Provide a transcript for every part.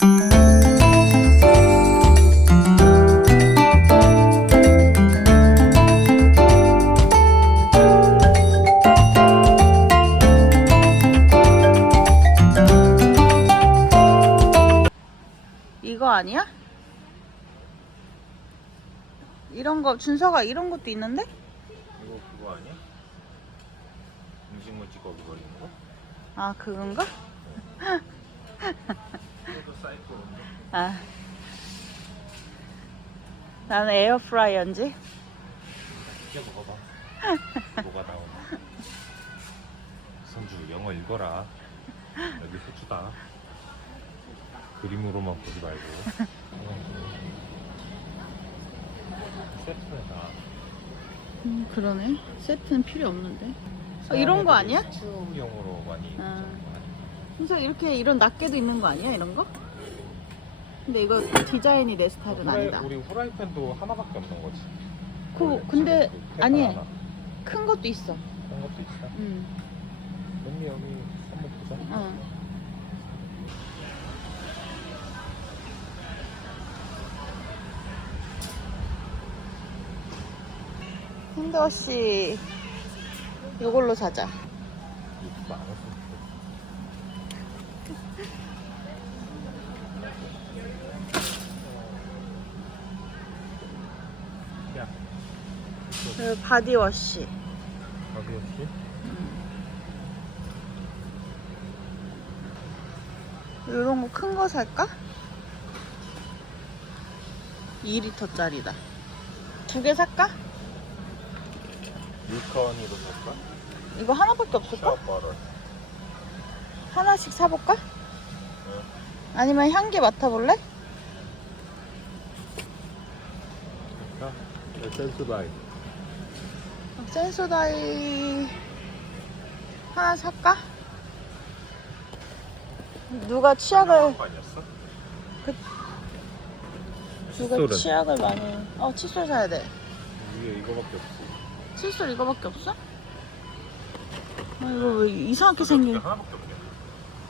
이거 아니야? 이런 거 준서가 이런 것도 있는데? 이거 그거 아니야? 음식물 찌꺼기 버리는 거? 아 그건가? 아. 나는 에어프라이어인지? 이제 먹어봐. 뭐가 나오나. 선주 영어 읽어라. 여기 해주다. 그림으로만 보지 말고. 세트에다. 음 그러네. 세트는 필요 없는데. 어, 이런 거 아니야? 스튜용으로 많이 아. 준서 이렇게 이런 낱개도 있는 거 아니야 이런 거? 근데 이거 디자인이 내 스타일은 후라이- 아니다 우리 후라이팬도 하나밖에 없는 거지. 그 원래 근데 지금 그 아니 하나. 큰 것도 있어 그런 것도 있어. 응 여기 여기 한번 보자. 어. 핸드워시 이걸로 사자 이거 안 했어. 야, 그리고 바디워시 없지? 이런 거 큰 거 살까? 2리터짜리다 두 개 살까? 유카원이로 살까? 이거 하나밖에 없을까? 샤워바를. 하나씩 사볼까? 응. 아니면 향기 맡아볼래? 자, 에센스바이. 센소다이 하나 살까? 누가 치약을 아니었어? 누가 칫솔은 치약을 많이 어 칫솔 사야 돼 위에 이거밖에 없어. 칫솔 이거밖에 없어? 아 이거 왜 이상하게 생긴.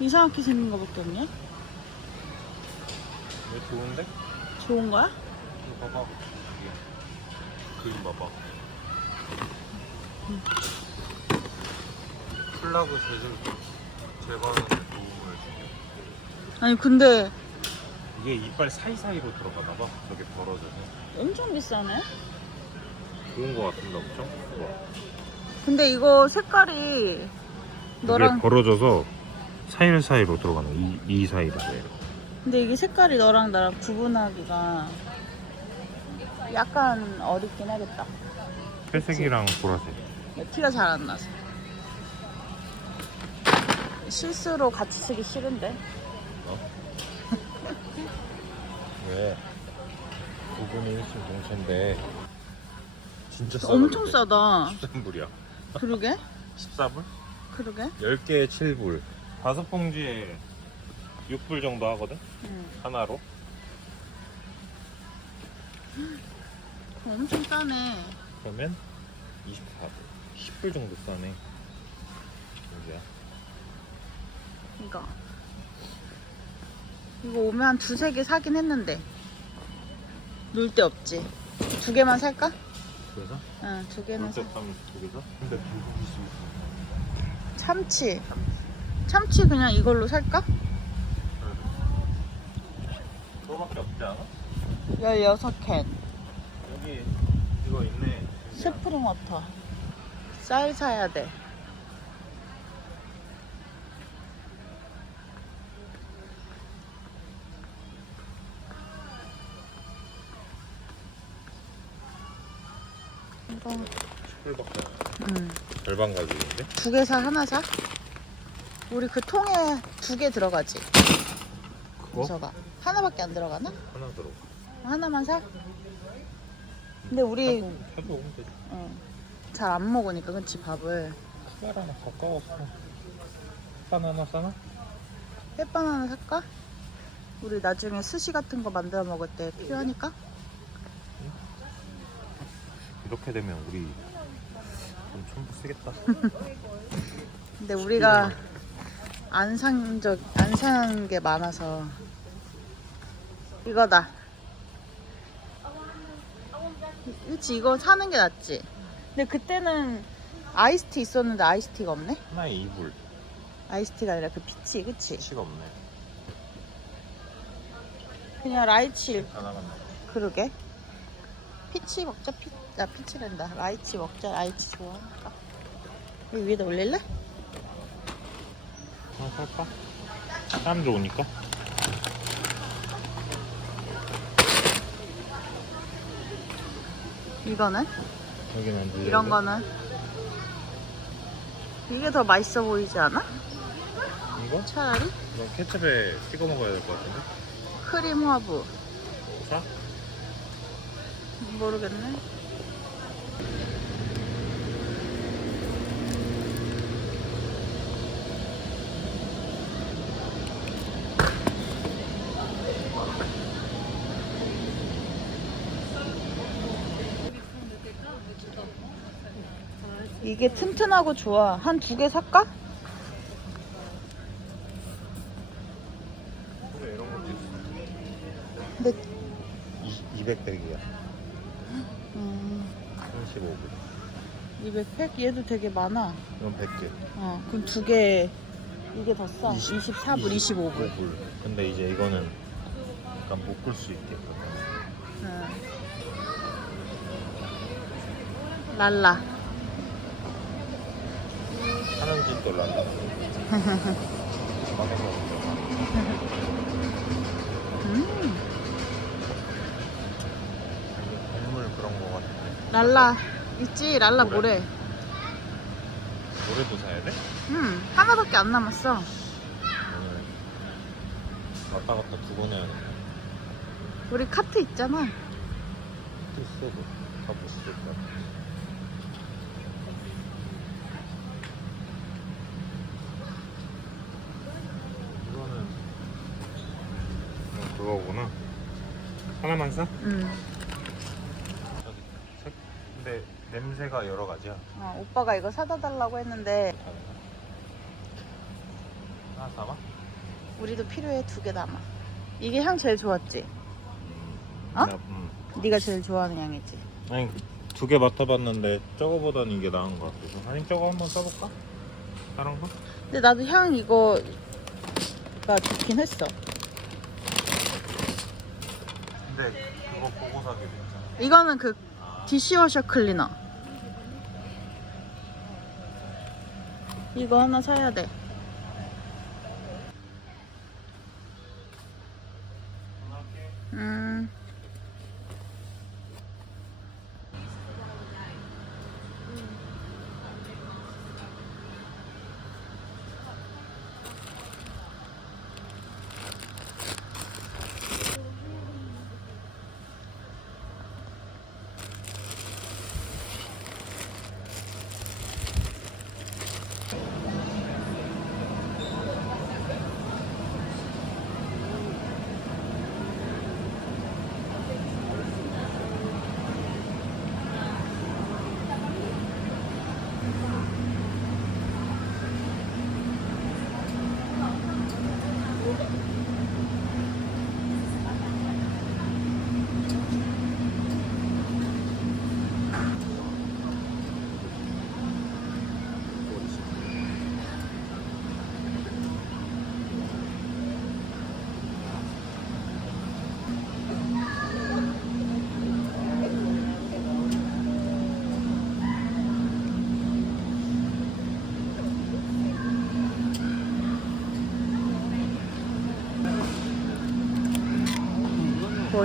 이상하게 생긴 거밖에 없냐? 왜 좋은데? 좋은 거야? 이거 봐봐. 이게. 그림 봐봐. 플라그 제조 제거하는 데 도움을 주게. 아니 근데 이게 이빨 사이사이로 들어가나 봐. 저게 벌어져서. 엄청 비싸네 좋은 거 같은데 엄청? 우와. 근데 이거 색깔이 너랑 벌어져서 사이사이로 들어가는 이, 이 사이로 돼. 근데 이게 색깔이 너랑 나랑 구분하기가 약간 어렵긴 하겠다 회색이랑 보라색. 티가 잘 안 나서 실수로 같이 쓰기 싫은데 왜? 부분이 일심 동체인데 진짜 싸. 엄청 싸다 13불이야. 그러게 14불? 그러게 10개에 7불. 다섯 봉지에 6불 정도 하거든? 응. 하나로. 엄청 싸네 그러면 24불. 10불 정도 싸네. 여기야. 이거 이거 오면 한 두세 개 사긴 했는데 놀 데 없지 두 개만 살까? 그래서? 응 두 개는 사. 두 개서? 근데 불고기 수 참치 참치 그냥 이걸로 살까? 않아? 16캔 여기 이거 있네. 스프링 워터 쌀 사야 돼 이거 10불밖에 음. 절반 가격인데? 두 개 사 하나 사? 우리 그 통에 두 개 들어가지 그거? 저가 하나밖에 안 들어가나? 하나 들어가. 하나만 사? 근데 우리 사도 오면 되지. 잘 안 먹으니까 그치 밥을 쌀 하나 가까웠어. 산 하나 싸나? 햇반 하나 살까? 우리 나중에 스시 같은 거 만들어 먹을 때 필요하니까 이렇게 되면 우리 좀 천부 쓰겠다. 근데 우리가 안 산 적 안 산 게 많아서 이거다. 그치 이거 사는 게 낫지. 근데 그때는 아이스티 있었는데 아이스티가 없네. 하나에 이불. 아이스티가 아니라 그 피치, 그치? 치가 없네. 그냥 라이치 다 나갔네. 그러게. 피치 먹자 피, 아 피치랜다. 라이치 먹자. 라이치 좋아하니까. 여기 위에다 올릴래? 하나 살까? 땀 좋으니까. 이거는? 여기는 안 이런 거는? 이게 더 맛있어 보이지 않아? 이거? 차라리? 이거 케첩에 찍어 먹어야 될 것 같은데. 크림 화부. 사? 모르겠네. 이게 튼튼하고 좋아. 한 두 개 살까? 근데 200백이야. 음, 35불. 200팩? 얘도 되게 많아. 이건 100개. 어, 그럼 두 개, 이게 더 싸. 24불, 25불. 불. 근데 이제 이거는 약간 묶을 수 있게끔. 응. 랄라. 하는 짓도 란다. 음, 동물 그런 거 같은데. 랄라. 있지? 랄라 뭐래? 모래. 노래도 사야 돼? 음, 하나밖에 안 남았어. 오늘 왔다 갔다 두 번 해야 돼. 우리 카트 있잖아. 있어도 가고 싶을 것 같아. 이거는 어, 그거구나. 하나만 사? 음. 저기 색? 근데 냄새가 여러 가지야. 어, 오빠가 이거 사다 달라고 했는데 하나 사봐. 우리도 필요해 두개 담아. 이게 향 제일 좋았지? 어? 나, 음. 네가 제일 좋아하는 향이지. 아니 두 개 맡아봤는데 저거보다는 이게 나은 것 같아서. 아니 저거 한번 써볼까? 다른 거? 근데 나도 향 이거가 좋긴 했어. 근데 그거 보고 사기로 했잖아. 이거는 그 디시워셔 클리너. 이거 하나 사야 돼. 음.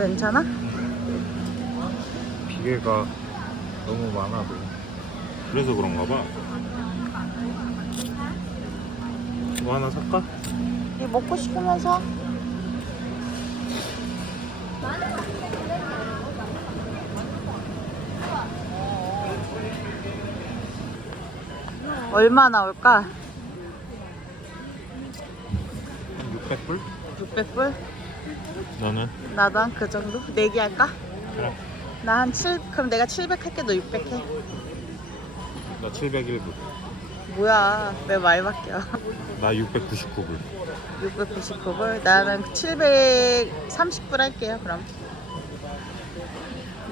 괜찮아? 비계가 너무 많아도 그래서 그런가 봐. 뭐 하나 살까? 이거 먹고 싶으면 사. 얼마 나올까? 한 600불? 600불? 너는? 나도 한 그 정도? 내기 할까? 그래. 나 한 7, 그럼 내가 700 할게, 너 600 해. 나 701불. 뭐야, 왜말 바뀌어? 나나 699불 699불. 나는 730불 할게요. 그럼.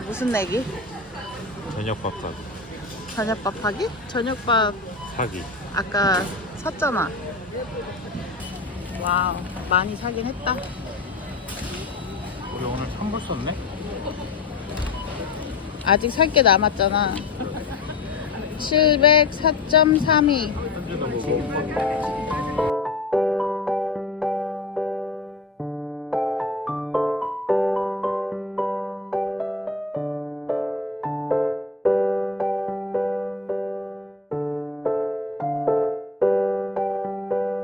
무슨 내기? 저녁밥 사기 저녁밥 하기? 저녁밥 사기 아까 샀잖아. 와우, 많이 사긴 했다. 우리 오늘 선물 썼네? 아직 살 게 남았잖아. 704.32. 현지도 먹어